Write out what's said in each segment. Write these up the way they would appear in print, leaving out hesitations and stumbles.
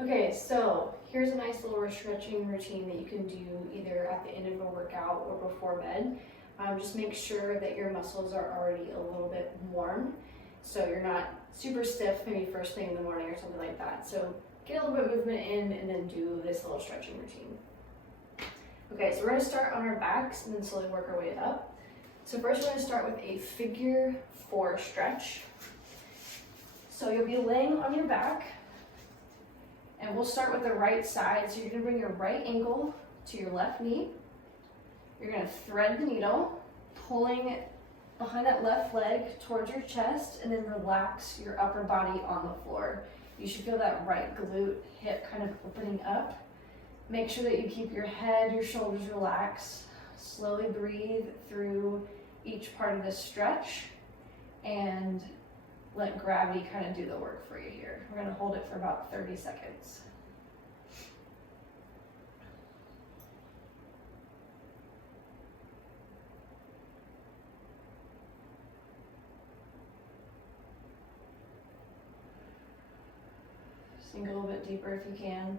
Okay, so here's a nice little stretching routine that you can do either at the end of a workout or before bed. Just make sure that your muscles are already a little bit warm, so you're not super stiff maybe first thing in the morning or something like that. So get a little bit of movement in and then do this little stretching routine. Okay, so we're going to start on our backs and then slowly work our way up. So first we're going to start with a figure 4 stretch. So you'll be laying on your back, and we'll start with the right side. So you're going to bring your right ankle to your left knee. You're going to thread the needle, pulling behind that left leg towards your chest, and then relax your upper body on the floor. You should feel that right glute hip kind of opening up. Make sure that you keep your head, your shoulders relaxed. Slowly breathe through each part of this stretch and let gravity kind of do the work for you here. We're going to hold it for about 30 seconds. Sink a little bit deeper if you can.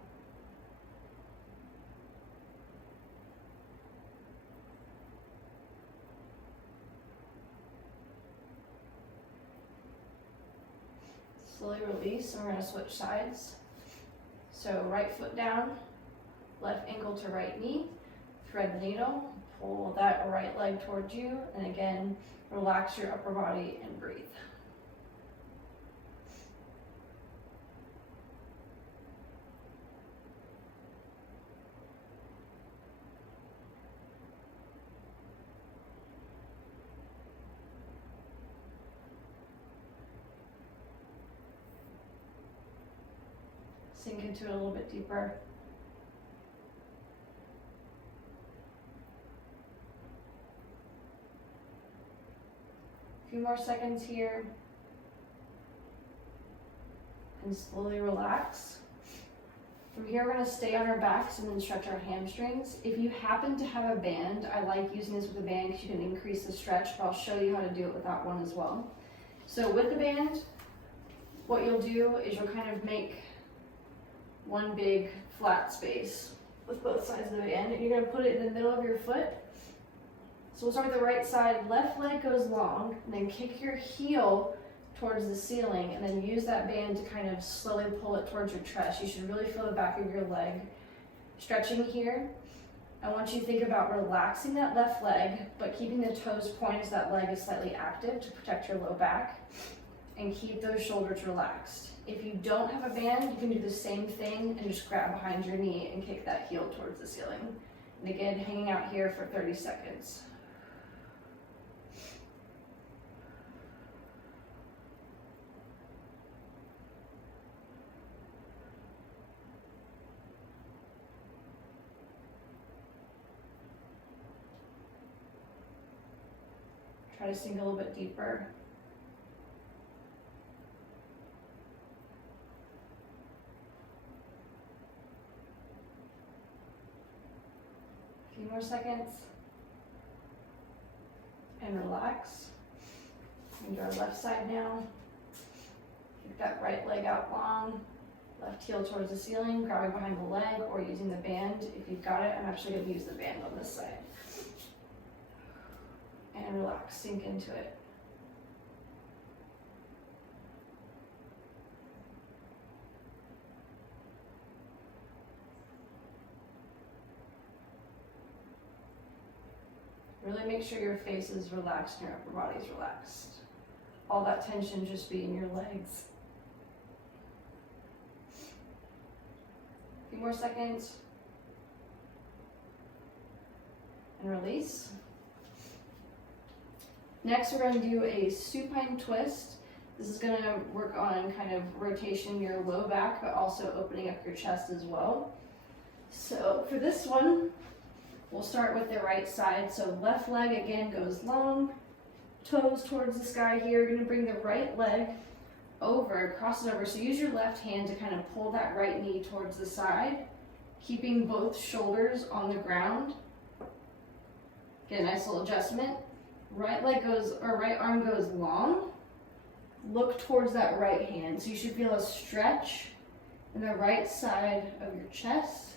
Slowly release, and we're going to switch sides. So right foot down, left ankle to right knee, thread the needle, pull that right leg towards you, and again, relax your upper body and breathe. Sink into it a little bit deeper. A few more seconds here. And slowly relax. From here, we're going to stay on our backs and then stretch our hamstrings. If you happen to have a band, I like using this with a band because you can increase the stretch, but I'll show you how to do it without one as well. So with the band, what you'll do is you'll kind of make one big flat space with both sides of the band, and you're going to put it in the middle of your foot. So we'll start with the right side. Left leg goes long, and then kick your heel towards the ceiling, and then use that band to kind of slowly pull it towards your chest. You should really feel the back of your leg stretching here. I want you to think about relaxing that left leg, but keeping the toes pointed so that leg is slightly active to protect your low back, and keep those shoulders relaxed. If you don't have a band, you can do the same thing and just grab behind your knee and kick that heel towards the ceiling. And again, hanging out here for 30 seconds. Try to sink a little bit deeper. A few more seconds. And relax. And do our left side now. Kick that right leg out long. Left heel towards the ceiling, grabbing behind the leg or using the band. If you've got it, I'm actually going to use the band on this side. And relax, sink into it. Really make sure your face is relaxed and your upper body is relaxed. All that tension just be in your legs. A few more seconds. And release. Next, we're going to do a supine twist. This is going to work on kind of rotation your low back, but also opening up your chest as well. So for this one, we'll start with the right side. So left leg again goes long, toes towards the sky here. You're going to bring the right leg over, cross it over. So use your left hand to kind of pull that right knee towards the side, keeping both shoulders on the ground. Get a nice little adjustment. Right leg goes, or right arm goes long. Look towards that right hand. So you should feel a stretch and the right side of your chest,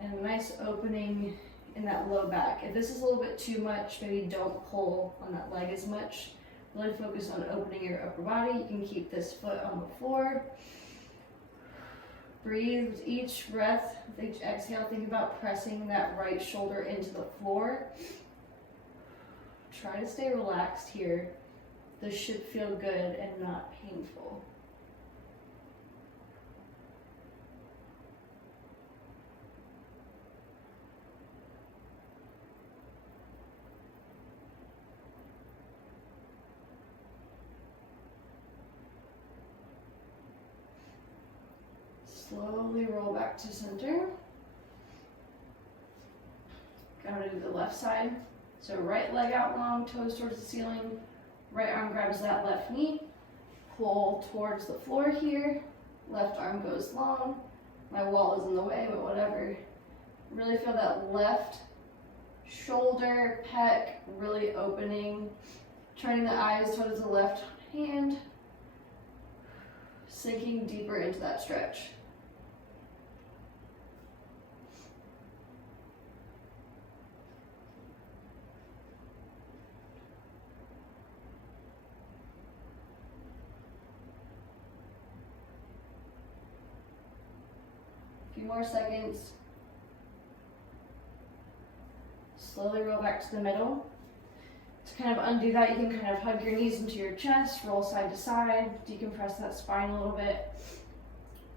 and a nice opening in that low back. If this is a little bit too much, maybe don't pull on that leg as much. Really focus on opening your upper body. You can keep this foot on the floor. Breathe with each breath. With each exhale, think about pressing that right shoulder into the floor. Try to stay relaxed here. This should feel good and not painful. Slowly roll back to center. Going to do the left side. So right leg out long, toes towards the ceiling. Right arm grabs that left knee. Pull towards the floor here. Left arm goes long. My wall is in the way, but whatever. Really feel that left shoulder, pec, really opening. Turning the eyes towards the left hand. Sinking deeper into that stretch. Few more seconds. Slowly roll back to the middle. To kind of undo that, you can kind of hug your knees into your chest, roll side to side, decompress that spine a little bit,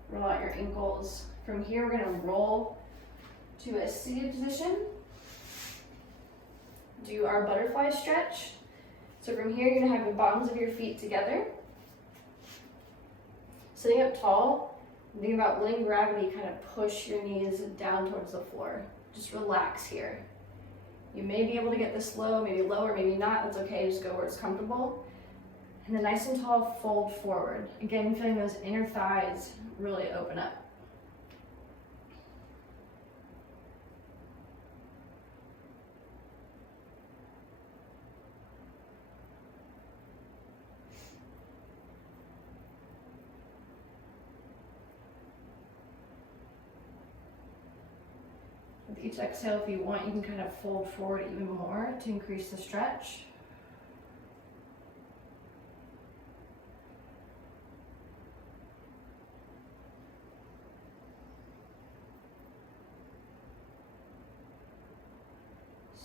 roll out your ankles. From here, we're going to roll to a seated position. Do our butterfly stretch. So from here, you're going to have the bottoms of your feet together. Sitting up tall. Think about letting gravity kind of push your knees down towards the floor. Just relax here. You may be able to get this low, maybe lower, maybe not. That's okay, just go where it's comfortable. And then nice and tall, fold forward. Again, feeling those inner thighs really open up. With each exhale, if you want, you can kind of fold forward even more to increase the stretch.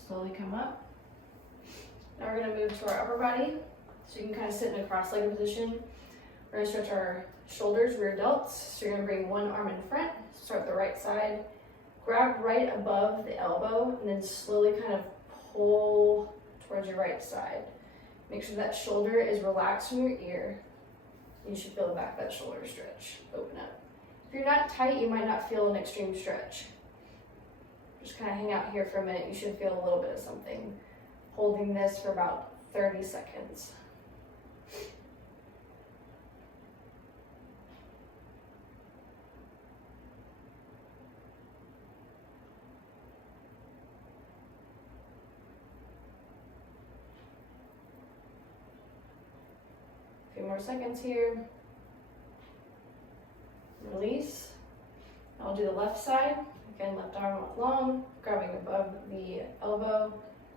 Slowly come up. Now we're going to move to our upper body. So you can kind of sit in a cross-legged position. We're going to stretch our shoulders, rear delts. So you're going to bring one arm in front. Start with the right side. Grab right above the elbow and then slowly kind of pull towards your right side. Make sure that shoulder is relaxed from your ear. You should feel the back of that shoulder stretch, open up. If you're not tight, you might not feel an extreme stretch. Just kind of hang out here for a minute. You should feel a little bit of something. Holding this for about 30 seconds. Few more seconds here. Release. I'll do the left side. Again, left arm up long, grabbing above the elbow,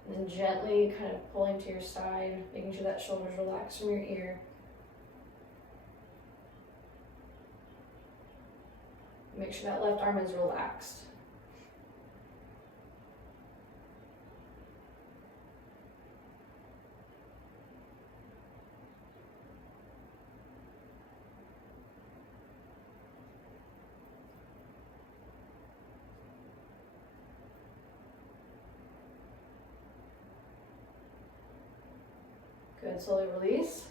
and then gently kind of pulling to your side, making sure that shoulder's relaxed from your ear. Make sure that left arm is relaxed. Good, slowly release.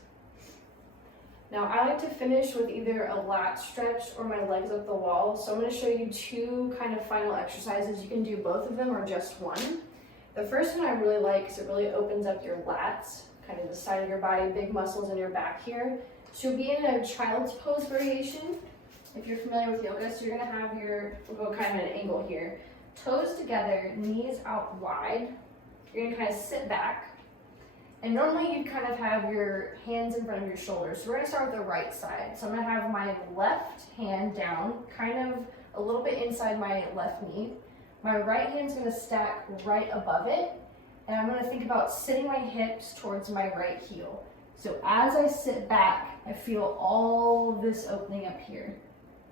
Now I like to finish with either a lat stretch or my legs up the wall. So I'm going to show you two kind of final exercises. You can do both of them or just one. The first one I really like because it really opens up your lats, kind of the side of your body, big muscles in your back here. So you'll be in a child's pose variation. If you're familiar with yoga, so you're going to have we'll go kind of at an angle here. Toes together, knees out wide. You're going to kind of sit back. And normally you'd kind of have your hands in front of your shoulders. So we're gonna start with the right side. So I'm gonna have my left hand down, kind of a little bit inside my left knee. My right hand's gonna stack right above it. And I'm gonna think about sitting my hips towards my right heel. So as I sit back, I feel all of this opening up here.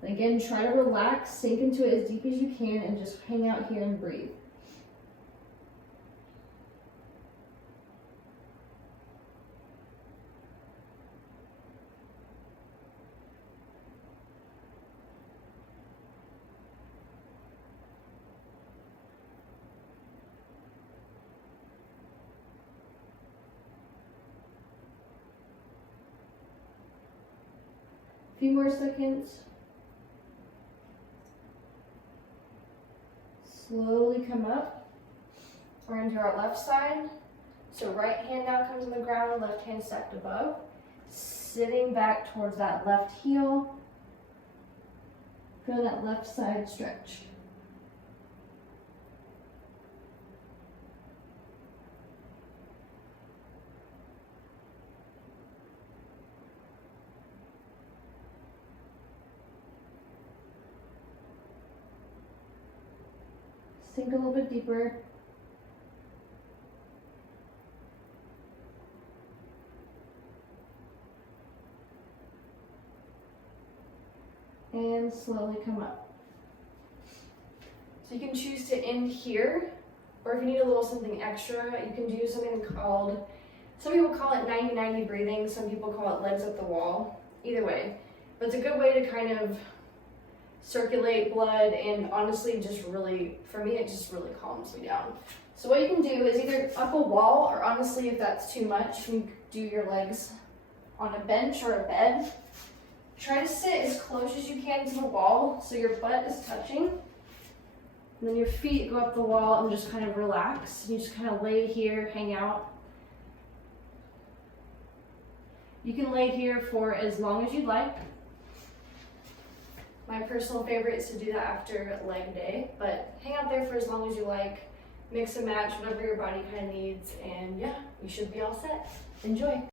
And again, try to relax, sink into it as deep as you can, and just hang out here and breathe. A few more seconds. Slowly come up. We're into our left side. So right hand now comes on the ground, left hand stacked above. Sitting back towards that left heel. Feel that left side stretch. Sink a little bit deeper. And slowly come up. So you can choose to end here, or if you need a little something extra, you can do something called, some people call it 90-90 breathing, some people call it legs up the wall. Either way, but it's a good way to kind of circulate blood, and honestly just really, for me, it just really calms me down. So what you can do is either up a wall, or honestly, if that's too much, you can do your legs on a bench or a bed. Try to sit as close as you can to the wall so your butt is touching. And then your feet go up the wall and just kind of relax. You just kind of lay here, hang out. You can lay here for as long as you'd like. My personal favorite is to do that after leg day, but hang out there for as long as you like. Mix and match whatever your body kind of needs, and yeah, you should be all set. Enjoy.